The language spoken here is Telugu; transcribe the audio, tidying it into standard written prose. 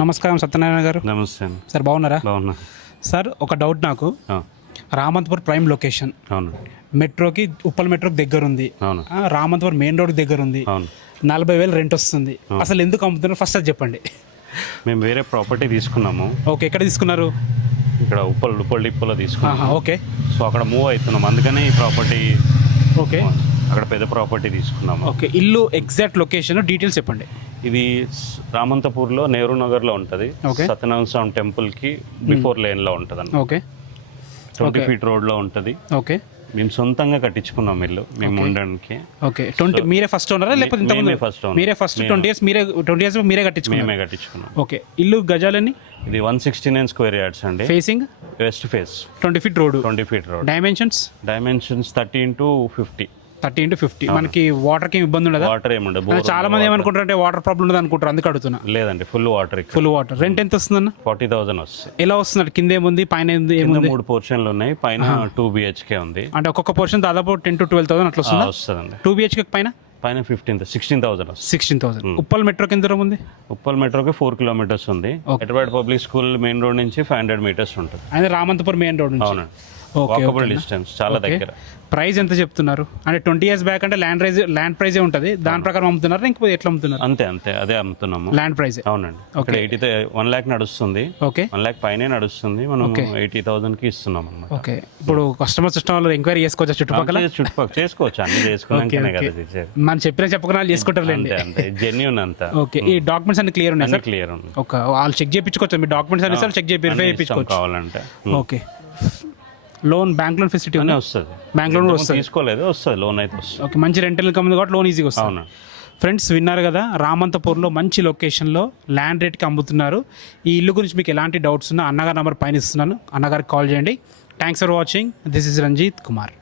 నమస్కారం సత్యనారాయణ గారు. నమస్తే అండి. సార్ బాగున్నారా? బాగున్నా. సార్ ఒక డౌట్ నాకు, రామంతపూర్ ప్రైమ్ లొకేషన్, అవును మెట్రోకి ఉప్పల్ మెట్రోకి దగ్గర ఉంది, అవును రామంతపూర్ మెయిన్ రోడ్ దగ్గర ఉంది, అవును 40,000 రెంట్ వస్తుంది. అసలు ఎందుకు అమ్ముతున్నారు ఫస్ట్ అది చెప్పండి. మేము వేరే ప్రాపర్టీ తీసుకున్నాము. ఓకే, ఎక్కడ తీసుకున్నారు? ఇక్కడ ఉప్పల్ డిపోలో తీసుకున్నాము. ఓకే సో అక్కడ మూవ్ అవుతున్నాం, అందుకనే ఈ ప్రాపర్టీ ఓకే అక్కడ పెద్ద ప్రాపర్టీ తీసుకున్నాము. ఓకే, ఇల్లు ఎగ్జాక్ట్ లొకేషన్ డీటెయిల్స్ చెప్పండి. ఇది రామంతపూర్లో నెహ్రూ నగర్లో ఉంటుంది. ఓకే. సత్యనారాయణ స్వామి టెంపుల్కి బిఫోర్ లేన్లో ఉంటుంది అన్న. ఓకే 20 feet రోడ్లో ఉంటుంది. ఓకే మేము సొంతంగా కట్టించుకున్నాం ఇల్లు మేము ఉండడానికి. ఓకే 20 మీరే ఫస్ట్ ఓనరా లేకపోతే ఇంతకుముందు? మీరే ఫస్ట్ 20 years మీరే కట్టించుకున్నారు? మేమే కట్టించుకున్నాం. ఓకే, ఇల్లు గజాలని? ఇది 169 square yards అండి. Facing west face, 20 feet road. 20 feet road. Dimensions 30 into 50. 30 into 50. మనకి వాటర్ కి ఇబ్బంది ఉండదా? వాటర్ ఏముండదు. చాలా మంది ఏమనుకుంటారు అంటే వాటర్ ప్రాబ్లం ఉండదు అనుకుంటారు, అందుకు అడుగుతున్నా. లేదండి, full water. Full water. Rent ఎంత వస్తుందన్న? 40,000 వస్తాయి. ఎలా వస్తుంది? కింద ఏముంది, పైన ఏముంది? 3 పోర్షన్లు ఉన్నాయి, పైన 2 BHK ఉంది. అంటే ఒక్కొక్క పోర్షన్ దాదాపు 10 to 12,000 అట్లా వస్తుంది. వస్తుందండి. 2 BHK పైన 16,000 వస్తుంది. 16,000. ఉప్పల్ మెట్రోకి ఎంత దూరం ఉంది? ఉప్పల్ మెట్రోకి 4 kilometers ఉంది. Hyderabad public school main road నుంచి 500 meters ఉంటుంది. అదే రామంతపూర్ మెయిన్ రోడ్ నుంచి. అవునండి, వాకబుల్ డిస్టెన్స్, చాలా దగ్గర. ప్రైస్ ఎంత చెప్తున్నారు? అంటే 20 years బ్యాక్ అంటే ల్యాండ్ ప్రైజే ఉంటుంది, దాని ప్రకారం అమ్ముతున్నారు ఇంకపోతే ఎట్లా అమ్ముతున్నారు? అంతే అదే అమ్ముతున్నాము. Land price. అవునండి, ఇక్కడ 1 lakh నడుస్తుంది. ఓకే, 1 lakh పైనే నడుస్తుంది. మనం 80,000 కి ఇస్తున్నాం అన్నమాట. ఓకే. ఇప్పుడు కస్టమర్స్ ఇష్టం వాళ్ళు ఎంక్వైరీ చేసుకోవచ్చు చుట్టుపక్కల చేసుకోవచ్చు, అన్ని చేసుకున్నాకనే కదా చేసేది. మనం చెప్పకుండా చేసుకుంటారులేండి. అంతే జెన్యూన్ అంతా. ఓకే, ఈ డాక్యుమెంట్స్ అన్ని క్లియర్ ఉన్నాయి సార్? క్లియర్ ఉంది. ఒక వాళ్ళు చెక్ చేయించుకోవచ్చు, మీ డాక్యుమెంట్స్ అన్ని సార్ చెక్ వెరిఫై చేయించుకోవచ్చు కావాలంటే. Okay, loan bank loan facility ఉంది? వస్తుంది. బ్యాంక్ లోన్ వస్తుంది. తీసుకోలేదు, వస్తుంది లోన్ అయితే వస్తుంది. ఓకే, మంచి రెంటల్ ఇన్కమ్ ఉంది కాబట్టి లోన్ ఈజీగా వస్తుంది. అవును ఫ్రెండ్స్, విన్నారు కదా, రామంతపూర్లో మంచి లొకేషన్లో ల్యాండ్ రేట్కి అమ్ముతున్నారు. ఈ ఇల్లు గురించి మీకు ఎలాంటి డౌట్స్ ఉన్నా అన్నగారి నెంబర్ పైన ఇస్తున్నాను, అన్నగారికి కాల్ చేయండి. Thanks for watching. This is Ranjith Kumar.